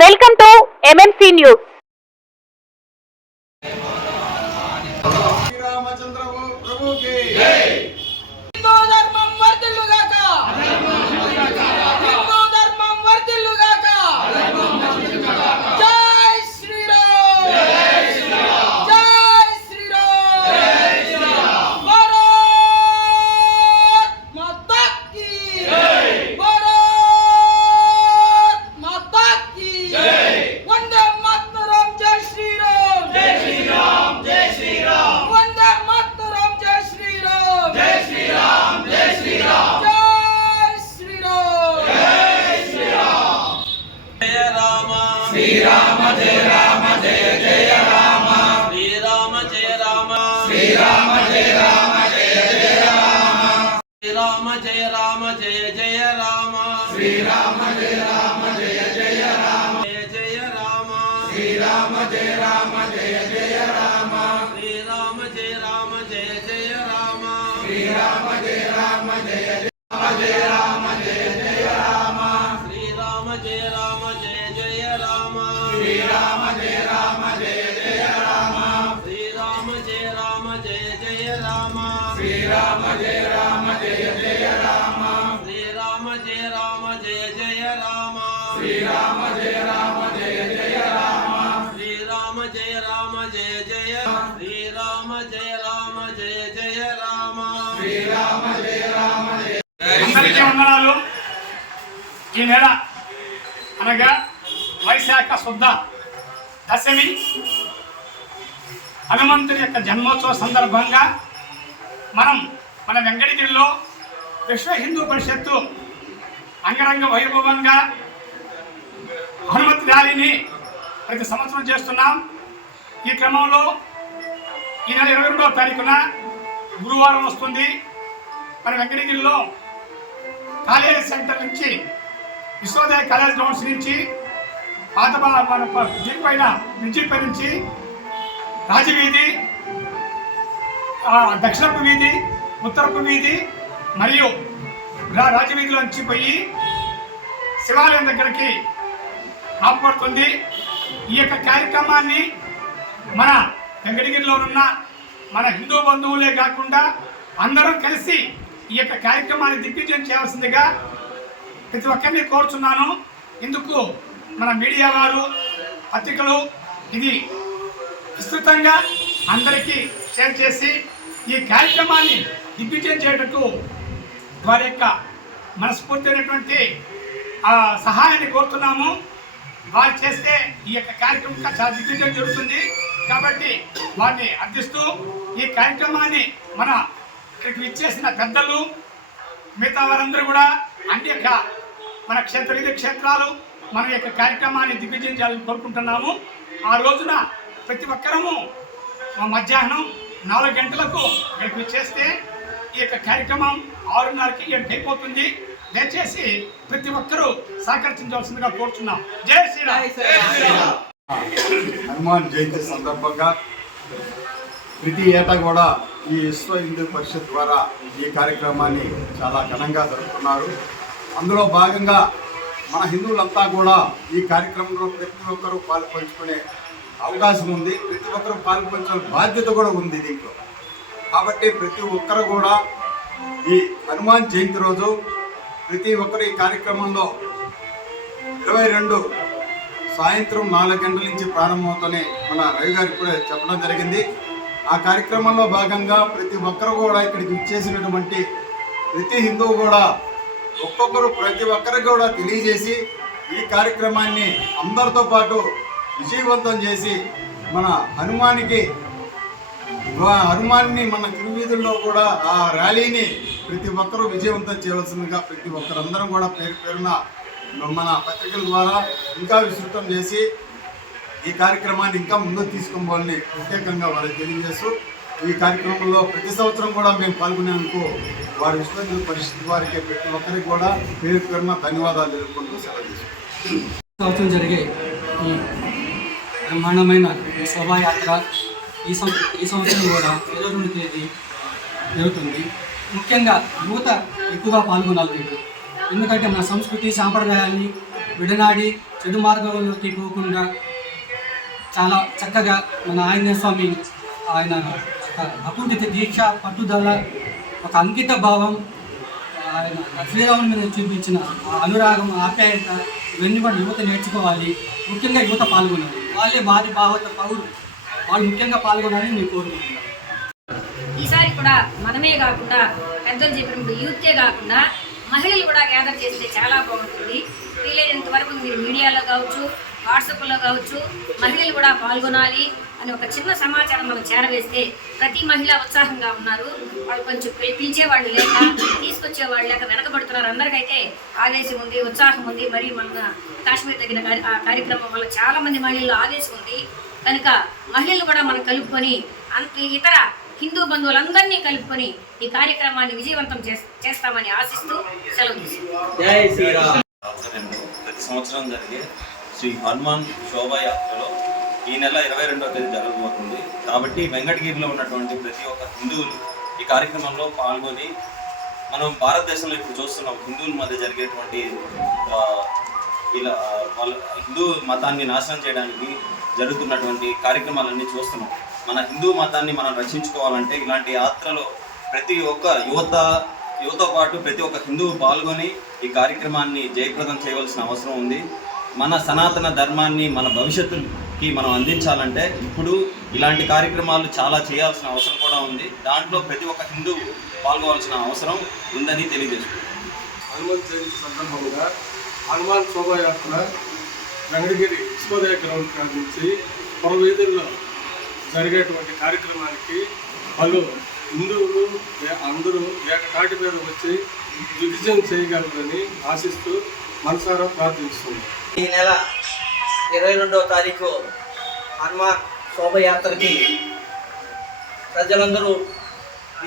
Welcome to MMC news. Sriramachandra ప్రభు కి జై. హిందూ ధర్మం వర్ధిల్లుగాక. హిందూ ధర్మం వర్ధిల్లుగాక. జై శ్రీరామ్. జై శ్రీరామ్. జై శ్రీరామ్. జై శ్రీరామ్. భారత్ మాతా కీ జై. భారత్ మాతా కీ జై. వందే మాతరం. జై శ్రీరామ్. జై శ్రీరామ్. జై శ్రీరామ్. వందే మాతరం. జై శ్రీరామ్. జై శ్రీరామ్. జై శ్రీరామ్. జై శ్రీరామ్. జై శ్రీరామ్. జయ రామ శ్రీరామ జయ రామ జయ జయ రామ శ్రీరామ జయ రామ శ్రీరామ జయ రామ జయ జయ రామ శ్రీరామ జయ రామ జయ జయ రామ శ్రీరామ జయ రామ జయ జయ రామ జయ జయ రామ శ్రీరామ జయ రామ జయ జయ రామ శ్రీరామ జయ రామ జయ జయ రామ శ్రీరామ జయ రామ జయ జయ రామ జయ జయ రామ శ్రీరామ జయ రామ జయ జయ రామ శ్రీరామ జయ రామ జయ జయ రామ శ్రీరామ జయ రామ జయ జయ రామ శ్రీరామ జయ రామ జయ జయ రామ శ్రీరామ జయ రామ జయ జయ రామ శ్రీరామ జయ రామ జయ జయ రామ శ్రీరామ జయ రామ జయ జయ శ్రీరామ జయ రామ జయ జయ రామ శ్రీరామ జయ రామ జయ. అందరికీ వందనాలు. ఈ నెల అనగా వైశాఖ శుద్ధ దశమి హనుమంతుడి యొక్క జన్మోత్సవ సందర్భంగా మన వెంకటగిరిలో విశ్వ హిందూ పరిషత్తు అంగరంగ వైభవంగా హనుమత్ ర్యాలీని ప్రతి సంవత్సరం చేస్తున్నాం. ఈ క్రమంలో ఈ నెల 22వ తారీఖున గురువారం వస్తుంది. మన వెంకటగిరిలో కాలేజీ సెంటర్ నుంచి విశ్వోదయ కాలేజ్ గ్రౌండ్స్ నుంచి పాత దీనిపైన బ్రిడ్జిపై నుంచి రాజవీధి, దక్షిణపు వీధి, ఉత్తరపు వీధి మరియు రాజవీధిలో నుంచి పోయి శివాలయం దగ్గరికి ఆపబడుతుంది. ఈ యొక్క కార్యక్రమాన్ని మన వెంకటగిరిలో ఉన్న మన హిందూ బంధువులే కాకుండా అందరం కలిసి ఈ యొక్క కార్యక్రమాన్ని దిగ్విజయం చేయాల్సిందిగా ప్రతి ఒక్కరిని కోరుచున్నాను. ఇందుకు మన మీడియా వారు, పత్రికలు ఇది విస్తృతంగా అందరికీ షేర్ చేసి ఈ కార్యక్రమాన్ని దిగ్విజయం చేయటకు వారి యొక్క మనస్ఫూర్తిమైనటువంటి సహాయాన్ని కోరుతున్నాము. వారు చేస్తే ఈ యొక్క కార్యక్రమం చాలా దిగ్విజయం జరుగుతుంది. కాబట్టి వారిని అర్థిస్తూ ఈ కార్యక్రమాన్ని ఇక్కడికి విచ్చేసిన పెద్దలు, మిగతా వారందరూ కూడా అన్ని యొక్క మన వివిధ క్షేత్రాలు మన యొక్క కార్యక్రమాన్ని దిగ్విజయం చేయాలని కోరుకుంటున్నాము. ఆ రోజున ప్రతి ఒక్కరము మధ్యాహ్నం 4 గంటలకు ఇక్కడికి విచ్చేస్తే ఈ యొక్క కార్యక్రమం 6:30కి అయిపోతుంది. దయచేసి ప్రతి ఒక్కరూ సహకరించవలసిందిగా కోరుతున్నాం. జై శ్రీరామ్. హనుమాన్ జయంతి సందర్భంగా ప్రతి ఏటా కూడా ఈ విశ్వ హిందూ పరిషత్ ద్వారా ఈ కార్యక్రమాన్ని చాలా ఘనంగా జరుపుతున్నారు. అందులో భాగంగా మన హిందువులంతా కూడా ఈ కార్యక్రమంలో ప్రతి ఒక్కరూ పాల్పంచుకునే అవకాశం ఉంది. ప్రతి ఒక్కరూ పాల్పంచుకునే బాధ్యత కూడా ఉంది దీంట్లో. కాబట్టి ప్రతి ఒక్కరు కూడా ఈ హనుమాన్ జయంతి రోజు ప్రతి ఒక్కరు ఈ కార్యక్రమంలో 22 సాయంత్రం 4 గంటల నుంచి ప్రారంభమవుతూనే మన రవి గారు ఇప్పుడే చెప్పడం జరిగింది. ఆ కార్యక్రమంలో భాగంగా ప్రతి ఒక్కరు కూడా ఇక్కడికి ఇచ్చేసినటువంటి ప్రతి హిందువు కూడా ప్రతి ఒక్కరికి కూడా తెలియజేసి ఈ కార్యక్రమాన్ని అందరితో పాటు విజయవంతం చేసి మన హనుమాన్ని మన తిరువీధుల్లో కూడా ఆ ర్యాలీని ప్రతి ఒక్కరూ విజయవంతం చేయవలసిందిగా ప్రతి ఒక్కరందరం కూడా పేరున మన పత్రికల ద్వారా ఇంకా విస్తృతం చేసి ఈ కార్యక్రమాన్ని ఇంకా ముందుకు తీసుకోవాలని ప్రత్యేకంగా వారికి తెలియజేస్తూ ఈ కార్యక్రమంలో ప్రతి సంవత్సరం కూడా మేము పాల్గొనేందుకు వారి విశ్వ హిందూ పరిషత్ వారికి ప్రతి ఒక్కరికి కూడా పేరున ధన్యవాదాలు తెలుపుకుంటూ సెలవు తీసుకుంటాం. సంవత్సరం జరిగే ఈ బ్రహ్మాండమైన శోభాయాత్ర ఈ సంవత్సరం కూడా 22వ తేదీ జరుగుతుంది. ముఖ్యంగా యువత ఎక్కువగా పాల్గొనాలి. ఎందుకంటే మన సంస్కృతి సాంప్రదాయాన్ని విడనాడి చెడు మార్గంలోకి పోకుండా చాలా చక్కగా మన ఆంజనేయ స్వామి ఆయన ఒక అకుంఠిత దీక్ష, పట్టుదల, ఒక అంకిత భావం, ఆయన శ్రీరాముని మీద చూపించిన అనురాగం, ఆప్యాయత ఇవన్నీ కూడా యువత నేర్చుకోవాలి. ముఖ్యంగా యువత పాల్గొనాలి. వాళ్ళే భారీ భావత పౌరులు, వాళ్ళు ముఖ్యంగా పాల్గొనాలని నేను కోరుకుంటున్నాను. ఈసారి కూడా మనమే కాకుండా పెద్దలు చెప్పినప్పుడు యూతే కాకుండా మహిళలు కూడా గ్యాదర్ చేస్తే చాలా బాగుంటుంది. వీలైనంత వరకు మీరు మీడియాలో కావచ్చు, వాట్సాప్లో కావచ్చు, మహిళలు కూడా పాల్గొనాలి అని ఒక చిన్న సమాచారం మనం చేరవేస్తే ప్రతి మహిళ ఉత్సాహంగా ఉన్నారు. వాళ్ళు కొంచెం పిలిచేవాళ్ళు లేక, తీసుకొచ్చేవాళ్ళు లేక వెనకబడుతున్నారు. అందరికైతే ఆవేశం ఉంది, ఉత్సాహం ఉంది. మరి మన కాశ్మీర్ తగిన కార్యక్రమం వల్ల చాలామంది మహిళల్లో ఆవేశం ఉంది. కనుక మహిళలు కూడా మనం కలుపుకొని ఇతర హిందూ బంధువులందరినీ కలుపుకొని ఈ కార్యక్రమాన్ని విజయవంతం చేస్తామని ఆశిస్తూ సెలవు తీసుకుంటాం. జై శ్రీరామ్. ప్రతి సంవత్సరం జరిగే శ్రీ హనుమాన్ శోభాయాత్రలో ఈ నెల 22వ తేదీ జరగబోతుంది. కాబట్టి వెంకటగిరిలో ఉన్నటువంటి ప్రతి ఒక్క హిందువులు ఈ కార్యక్రమంలో పాల్గొని, మనం భారతదేశంలో ఇప్పుడు చూస్తున్నాం హిందువుల మధ్య జరిగేటువంటి ఇలా వాళ్ళ హిందూ మతాన్ని నాశనం చేయడానికి జరుగుతున్నటువంటి కార్యక్రమాలన్నీ చూస్తున్నాం. మన హిందూ మతాన్ని మనం రక్షించుకోవాలంటే ఇలాంటి యాత్రలో ప్రతి ఒక్క యువతో పాటు ప్రతి ఒక్క హిందువు పాల్గొని ఈ కార్యక్రమాన్ని జయప్రదం చేయవలసిన అవసరం ఉంది. మన సనాతన ధర్మాన్ని మన భవిష్యత్తుకి మనం అందించాలంటే ఇప్పుడు ఇలాంటి కార్యక్రమాలు చాలా చేయాల్సిన అవసరం కూడా ఉంది. దాంట్లో ప్రతి ఒక్క హిందువు పాల్గొవాల్సిన అవసరం ఉందని తెలియజేస్తుంది. హనుమాన్ జయంతి సందర్భంగా హనుమాన్ శోభాయాత్ర వెంకటగిరి విశ్వోదయ గ్రౌండ్ కాడ నుంచి పొరవీధుల్లో జరిగేటువంటి కార్యక్రమానికి పలు హిందువులు అందరూ ఏకతాటి మీద వచ్చి దిగ్విజయం చేయగలరని ఆశిస్తూ మనసారా ప్రార్థిస్తుంది. ఈ నెల 22వ తారీఖు హనుమాన్ శోభయాత్రకి ప్రజలందరూ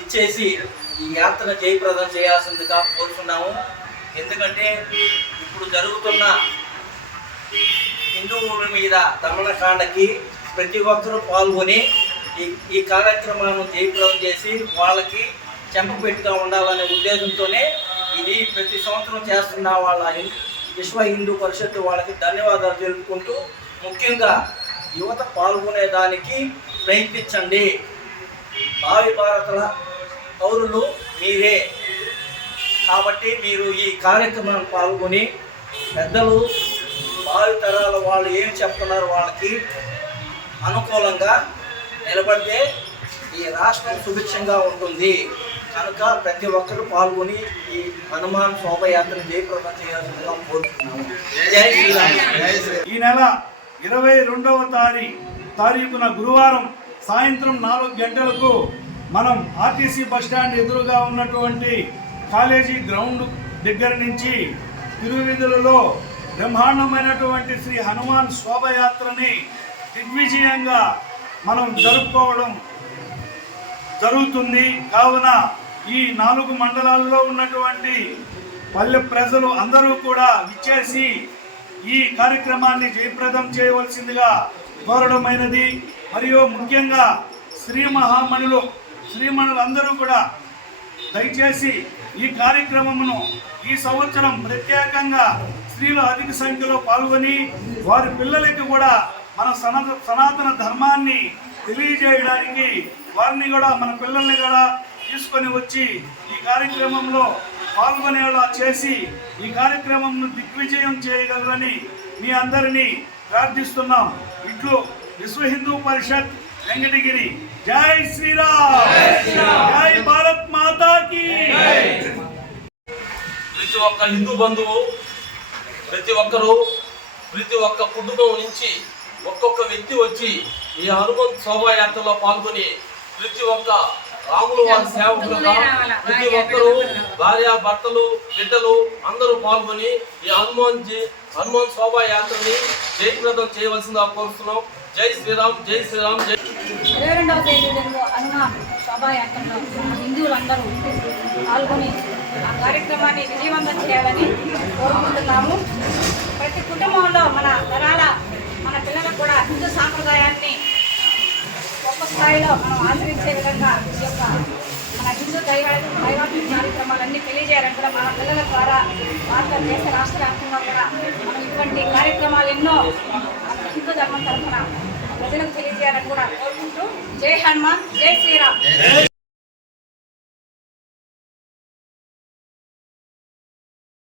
ఇచ్చేసి ఈ యాత్రను జయప్రదం చేయాల్సిందిగా కోరుతున్నాము. ఎందుకంటే ఇప్పుడు జరుగుతున్న హిందువుల మీద దమనకాండకి ప్రతి ఒక్కరూ పాల్గొని ఈ కార్యక్రమాన్ని జయప్రదం చేసి వాళ్ళకి చెంపపెట్టుగా ఉండాలనే ఉద్దేశంతోనే ఇది ప్రతి సంవత్సరం చేస్తున్న వాళ్ళ విశ్వ హిందూ పరిషత్తు వాళ్ళకి ధన్యవాదాలు తెలుపుకుంటూ, ముఖ్యంగా యువత పాల్గొనేదానికి ప్రయత్నించండి. భావి భారతల పౌరులు మీరే కాబట్టి మీరు ఈ కార్యక్రమాన్ని పాల్గొని పెద్దలు భావి తరాల వాళ్ళు ఏం చెప్తున్నారు వాళ్ళకి అనుకూలంగా నిలబడితే ఈ రాష్ట్రం సుభిక్షంగా ఉంటుంది. కనుక ప్రతి ఒక్కరు పాల్గొని ఈ హనుమాన్ శోభయాత్రను జయప్రదం చేయాల్సిందిగా కోరుతున్నాము. జై శ్రీరామ్. ఈ నెల 22వ తారీఖున గురువారం సాయంత్రం 4 గంటలకు మనం ఆర్టీసీ బస్టాండ్ ఎదురుగా ఉన్నటువంటి కాలేజీ గ్రౌండ్ దగ్గర నుంచి తిరువీధులలో బ్రహ్మాండమైనటువంటి శ్రీ హనుమాన్ శోభయాత్రని దిగ్విజయంగా మనం జరుపుకోవడం జరుగుతుంది. కావున ఈ 4 మండలాల్లో ఉన్నటువంటి పల్లె ప్రజలు అందరూ కూడా విచ్చేసి ఈ కార్యక్రమాన్ని జయప్రదం చేయవలసిందిగా కోరడమైనది. మరియు ముఖ్యంగా శ్రీమణులందరూ కూడా దయచేసి ఈ కార్యక్రమమును ఈ సంవత్సరం ప్రత్యేకంగా స్త్రీలు అధిక సంఖ్యలో పాల్గొని వారి పిల్లలకి కూడా మన సనాతన ధర్మాన్ని తెలియజేయడానికి వారిని కూడా మన పిల్లల్ని కూడా తీసుకొని వచ్చి ఈ కార్యక్రమంలో పాల్గొనేలా చేసి ఈ కార్యక్రమంను దిగ్విజయం చేయగలరని మీ అందరినీ ప్రార్థిస్తున్నాం. ఇట్లు విశ్వ హిందూ పరిషత్ వెంకటగిరి. జై శ్రీరామ్. జై భారత్ మాతాకి. ప్రతి ఒక్క హిందూ బంధువు, ప్రతి ఒక్క కుటుంబం నుంచి ఒక్కొక్క వ్యక్తి వచ్చి ఈ హనుమంత్ శోభాయాత్రలో పాల్గొని ప్రతి ఒక్క రాములు వారి సేవకులుగా ప్రతి ఒక్కరూ భార్య భర్తలు బిడ్డలు అందరూ పాల్గొని ఈ హనుమాన్ శోభాయాత్రని జయప్రదం చేయవలసిందిగా కోరుతున్నాం. జై శ్రీరామ్. జై శ్రీరామ్. 22వ తేదీ హనుమాన్ శోభాయాత్రలో హిందువులందరూ పాల్గొని ఆ కార్యక్రమాన్ని విజయవంతం చేయాలని కోరుకుంటున్నాము. ప్రతి కుటుంబంలో మన పిల్లలకు కూడా హిందూ సాంప్రదాయాన్ని గొప్ప స్థాయిలో మనం ఆచరించే విధంగా ఈ యొక్క మన హిందూ దైవాత్మిక కార్యక్రమాలన్నీ తెలియజేయాలని కూడా మన పిల్లల ద్వారా భారత దేశ రాష్ట్ర వ్యాప్తంగా కూడా మనం ఇటువంటి కార్యక్రమాలు ఎన్నో మన హిందూ ధర్మం తరఫున ప్రజలకు తెలియజేయాలని కూడా కోరుకుంటూ జై హనుమాన్, జై శ్రీరామ్.